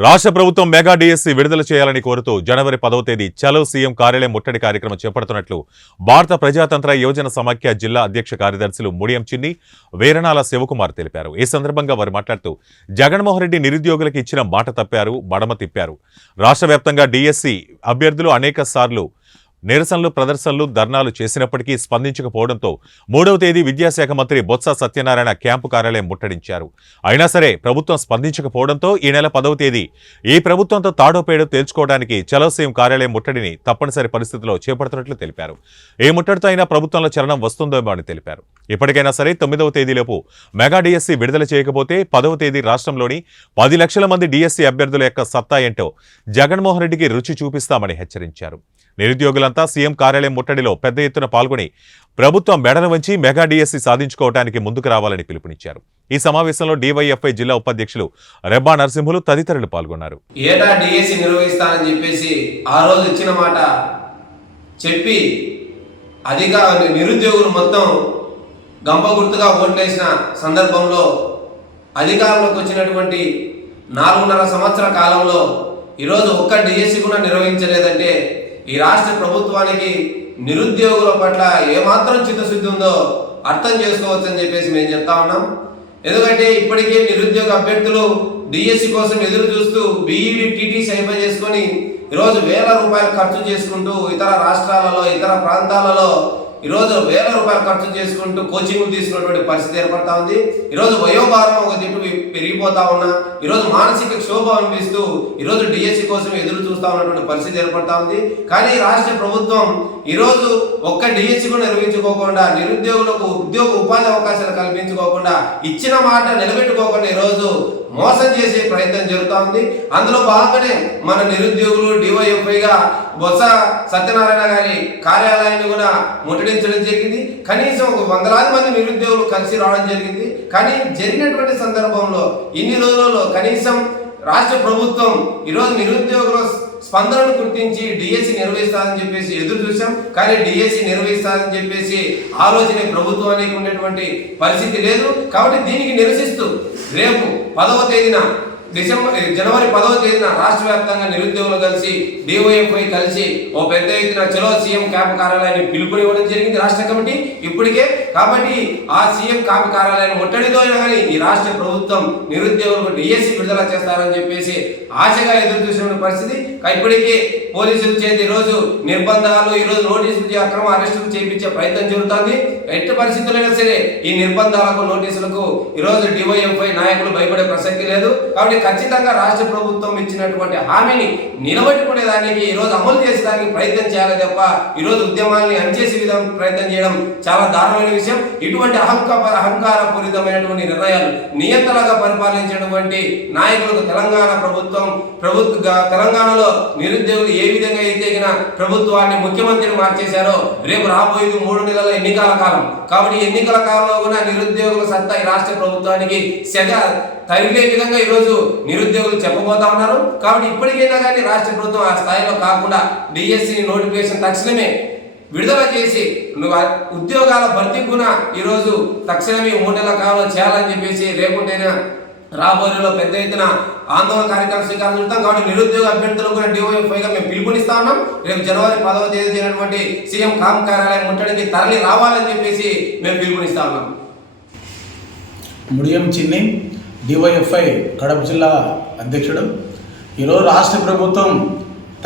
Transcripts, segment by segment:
రాష్ట్ర ప్రభుత్వం mega DSC విడుదల చేయాలని కోరుతూ జనవరి 10వ తేదీ చలో సీఎం కార్యాలయం ముట్టడి కార్యక్రమం చేపడుతున్నట్లు భారత ప్రజాతంత్ర యోజన సమాఖ్య జిల్లా అధ్యక్ష కార్యదర్శులు ముడియం చిన్ని, వీరనాల శివకుమార్ తెలిపారు. ఈ సందర్భంగా వారు మాట్లాడుతూ జగన్మోహన్ రెడ్డి నిరుద్యోగులకు ఇచ్చిన మాట తప్పారు, మడమ తిప్పారు. రాష్ట్ర వ్యాప్తంగా డిఎస్సి అభ్యర్థులు అనేక సార్లు నిరసనలు, ప్రదర్శనలు, ధర్నాలు చేసినప్పటికీ స్పందించకపోవడంతో 3వ తేదీ విద్యాశాఖ మంత్రి బొత్స సత్యనారాయణ క్యాంపు కార్యాలయం ముట్టడించారు. అయినా సరే ప్రభుత్వం స్పందించకపోవడంతో ఈ నెల 10వ తేదీ ఈ ప్రభుత్వంతో తాడోపేడో తేల్చుకోవడానికి చలో సీఎం కార్యాలయం ముట్టడిని తప్పనిసరి పరిస్థితుల్లో చేపడుతున్నట్లు తెలిపారు. ఏ ముట్టడితో అయినా ప్రభుత్వంలో చలనం వస్తుందేమో అని తెలిపారు. ఇప్పటికైనా సరే 9వ తేదీలోపు మెగా డిఎస్సి విడుదల చేయకపోతే 10వ తేదీ రాష్ట్రంలోని 10 లక్షల మంది డిఎస్సి అభ్యర్థుల యొక్క సత్తా ఏంటో జగన్మోహన్ రెడ్డికి రుచి చూపిస్తామని హెచ్చరించారు. నిరుద్యోగులంతా సీఎం కార్యాలయం ముట్టడిలో పెద్ద ఎత్తున పాల్గొని ప్రభుత్వం మెడను వంచి మెగా డిఎస్సి సాధించుకోవడానికి ముందుకు రావాలని పిలుపునిచ్చారు. ఈ సమావేశంలో డివైఎఫ్ఐ జిల్లా ఉపాధ్యక్షులు రెబ్బా నరసింహులు తదితరులు పాల్గొన్నారు. ఏటా డిఎస్సి నిర్వహిస్తానని చెప్పేసి ఆ రోజు ఇచ్చిన మాట చెప్పి నిరుద్యోగులు మొత్తం గంప గుర్తుగా ఓట్లేసిన సందర్భంలో అధికారంలోకి వచ్చినటువంటి 4.5 సంవత్సర కాలంలో ఈరోజు ఒక్క డిఎస్సి కూడా నిర్వహించలేదంటే ఈ రాష్ట్ర ప్రభుత్వానికి నిరుద్యోగుల పట్ల ఏమాత్రం చిత్తశుద్ధి ఉందో అర్థం చేసుకోవచ్చు అని చెప్పేసి మేము చెప్తా ఉన్నాం. ఎందుకంటే ఇప్పటికే నిరుద్యోగ అభ్యర్థులు డిఎస్సి కోసం ఎదురు చూస్తూ బీఈడి, టీటీసీ అయిపోయి చేసుకొని ఈరోజు వేల రూపాయలు ఖర్చు చేసుకుంటూ ఇతర రాష్ట్రాలలో, ఇతర ప్రాంతాలలో ఈరోజు వేల రూపాయలు ఖర్చు చేసుకుంటూ కోచింగ్లు తీసుకున్నటువంటి పరిస్థితి ఏర్పడతా ఉంది. ఈరోజు వయోభారం ఒక దిట్టు పెరిగిపోతా ఉన్నా, ఈరోజు మానసిక క్షోభ అనిపిస్తూ ఈరోజు డిఎస్సి కోసం ఎదురు చూస్తా ఉన్నటువంటి పరిస్థితి ఏర్పడతా ఉంది. కానీ రాష్ట్ర ప్రభుత్వం ఈరోజు ఒక్క డిఎస్సి కూడా నిర్వహించుకోకుండా, నిరుద్యోగులకు ఉపాధి అవకాశాలు కల్పించుకోకుండా, ఇచ్చిన మాట నిలబెట్టుకోకుండా ఈరోజు మోసం చేసే ప్రయత్నం జరుగుతూ ఉంది. అందులో భాగంగానే మన నిరుద్యోగులు డివైఎఫ్ఐగా బొత్స సత్యనారాయణ గారి కార్యాలయాన్ని కూడా ముట్టడించడం జరిగింది. కనీసం ఒక 100,000 మంది నిరుద్యోగులు కలిసి రావడం జరిగింది. కానీ జరిగినటువంటి సందర్భంలో ఇన్ని రోజులలో కనీసం రాష్ట్ర ప్రభుత్వం ఈరోజు నిరుద్యోగుల స్పందనను గుర్తించి డిఎస్సి నిర్వహిస్తారని చెప్పేసి ఎదురు చూసాం. కానీ డిఎస్సి నిర్వహిస్తారని చెప్పేసి ఆలోచన ప్రభుత్వానికి ఉన్నటువంటి పరిస్థితి లేదు. కాబట్టి దీనికి నిరసిస్తూ రేపు 10వ తేదీన జనవరి 10వ తేదీన రాష్ట్ర వ్యాప్తంగా నిరుద్యోగులు కలిసి డివైఎఫ్ఐ కలిసి ఓ పెద్ద ఎత్తున చలో సీఎం క్యాంప్ కార్యాలయాన్ని పిలుపునివ్వడం జరిగింది రాష్ట్ర కమిటీ ఇప్పటికే. కాబట్టి ఆ సీఎం క్యాంప్ కార్యాలయాన్ని ముట్టడితో కానీ ఈ రాష్ట్ర ప్రభుత్వం నిరుద్యోగులకు డిఎస్సి విడుదల చేస్తారని చెప్పేసి ఆశగా ఎదురు చూసిన పరిస్థితి. ఇప్పటికే పోలీసుల చేతి ఈరోజు నిర్బంధాలు, ఈరోజు నోటీసులు, అక్రమ అరెస్టులు చేయించే ప్రయత్నం జరుగుతుంది. ఎట్టి పరిస్థితులైనా సరే ఈ నిర్బంధాలకు, నోటీసులకు ఈరోజు డివైఎఫ్ఐ నాయకులు భయపడే ప్రసక్తి లేదు. కాబట్టి ఖచ్చితంగా రాష్ట్ర ప్రభుత్వం ఇచ్చినటువంటి హామీని నిలబెట్టుకునే దానికి ఈరోజు అమలు చేసేదానికి ప్రయత్నం చేయాలి తప్ప ఈరోజు ఉద్యమాన్ని అణచేసే విధంగా ప్రయత్నం చేయడం చాలా దారుణమైన విషయం. ఇటువంటి అహంకారపూరితమైనటువంటి నిర్ణయాలు, నియంత్రణగా పరిపాలించినటువంటి నాయకులకు తెలంగాణ తెలంగాణలో నిరుద్యోగులు ఏ విధంగా అయితే ప్రభుత్వాన్ని, ముఖ్యమంత్రిని మార్చేశారో రేపు రాబోయేది 3 నెలల ఎన్నికల కాలం. కాబట్టి ఎన్నికల కాలంలో కూడా నిరుద్యోగుల సత్తా ఈ రాష్ట్ర ప్రభుత్వానికి తగిలే విధంగా ఈరోజు నిరుద్యోగులు చెప్పబోతా ఉన్నారు. కాబట్టి ఇప్పటికైనా కానీ రాష్ట్ర ప్రభుత్వం ఆ స్థాయిలో కాకుండా డిఎస్సి నోటిఫికేషన్ తక్షణమే విడుదల చేసి ఉద్యోగాల భర్తీ కూడా ఈరోజు తక్షణమే 3 నెలల కాలంలో చేయాలని చెప్పేసి రేపుంటైనా రాబోయేలో పెద్ద ఎత్తున ఆందోళన కార్యక్రమం శ్రీకారం చుడతాం. కాబట్టి నిరుద్యోగ అభ్యర్థులకు కూడా డివైఎఫ్ఐగా మేము పిలుపునిస్తా ఉన్నాం. రేపు జనవరి 10వ తేదీ జరిగినటువంటి సీఎం క్యాంప్ కార్యాలయం ముట్టడికి తరలి రావాలని చెప్పేసి మేము పిలుపునిస్తా ఉన్నాం. ముడియం చిన్ని, డివైఎఫ్ఐ కడప జిల్లా అధ్యక్షుడు. ఈరోజు రాష్ట్ర ప్రభుత్వం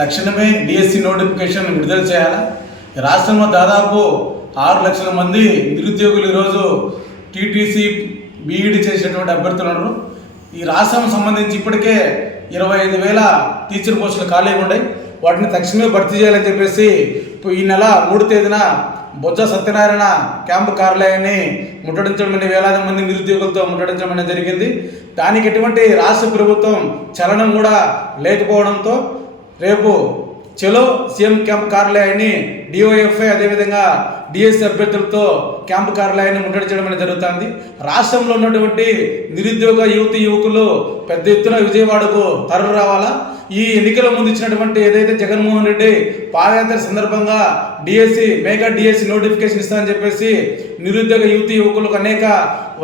తక్షణమే డిఎస్సి నోటిఫికేషన్ విడుదల చేయాలి. రాష్ట్రంలో దాదాపు 6 లక్షల మంది నిరుద్యోగులు ఈరోజు టీటీసీ, బీఈడి చేసేటువంటి అభ్యర్థులు ఉన్నారు. ఈ రాష్ట్రం సంబంధించి ఇప్పటికే 25,000 టీచర్ పోస్టులు ఖాళీగా ఉన్నాయి. వాటిని తక్షణమే భర్తీ చేయాలని చెప్పేసి ఈ నెల 3వ తేదీన బొత్స సత్యనారాయణ క్యాంపు కార్యాలయాన్ని ముట్టడించడం, వేలాది మంది నిరుద్యోగులతో ముట్టడించడం జరిగింది. దానికి ఎటువంటి రాష్ట్ర ప్రభుత్వం చలనం కూడా లేకపోవడంతో రేపు చలో సీఎం క్యాంప్ కార్యాలయాన్ని డిఓఎఫ్ఐ అదేవిధంగా డిఎస్సి అభ్యర్థులతో క్యాంపు కార్యాలయాన్ని ముట్టడి చేయడం అనేది జరుగుతుంది. రాష్ట్రంలో ఉన్నటువంటి నిరుద్యోగ యువకులు పెద్ద ఎత్తున విజయవాడకు తరలి రావాలా. ఈ ఎన్నికల ముందు ఇచ్చినటువంటి ఏదైతే జగన్మోహన్ రెడ్డి పాదయాత్ర సందర్భంగా మెగా డిఎస్సి నోటిఫికేషన్ ఇస్తానని చెప్పేసి నిరుద్యోగ యువకులకు అనేక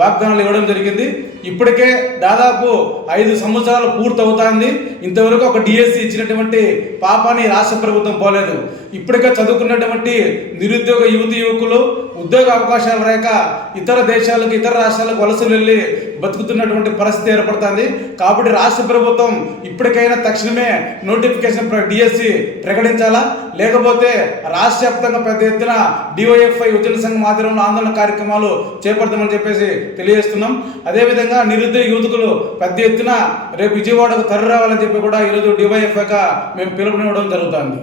వాగ్దానాలు ఇవ్వడం జరిగింది. ఇప్పటికే దాదాపు 5 సంవత్సరాలు పూర్తవుతుంది. ఇంతవరకు ఒక డిఎస్సి ఇచ్చినటువంటి పాపాన్ని రాష్ట్ర ప్రభుత్వం పోలేదు. ఇప్పటికే చదువుకున్నటువంటి నిరుద్యోగ యువకులు ఉద్యోగ అవకాశాలు లేక ఇతర దేశాలకు ఇతర రాష్ట్రాలకు వలసలు వెళ్ళి బతుకుతున్నటువంటి పరిస్థితి ఏర్పడుతుంది. కాబట్టి రాష్ట్ర ప్రభుత్వం ఇప్పటికైనా తక్షణమే నోటిఫికేషన్ డిఎస్సి ప్రకటించాలా, లేకపోతే రాష్ట్ర వ్యాప్తంగా పెద్ద ఎత్తున డివైఎఫ్ఐ యువజన సంఘం ఆధ్వర్యంలో ఆందోళన కార్యక్రమాలు చేపడతామని చెప్పేసి తెలియజేస్తున్నాం. అదేవిధంగా నిరుద్యోగ యువకులు పెద్ద ఎత్తున రేపు విజయవాడకు తరలి రావాలని చెప్పి కూడా ఈరోజు డివైఎఫ్ఐగా మేము పిలుపునివ్వడం జరుగుతుంది.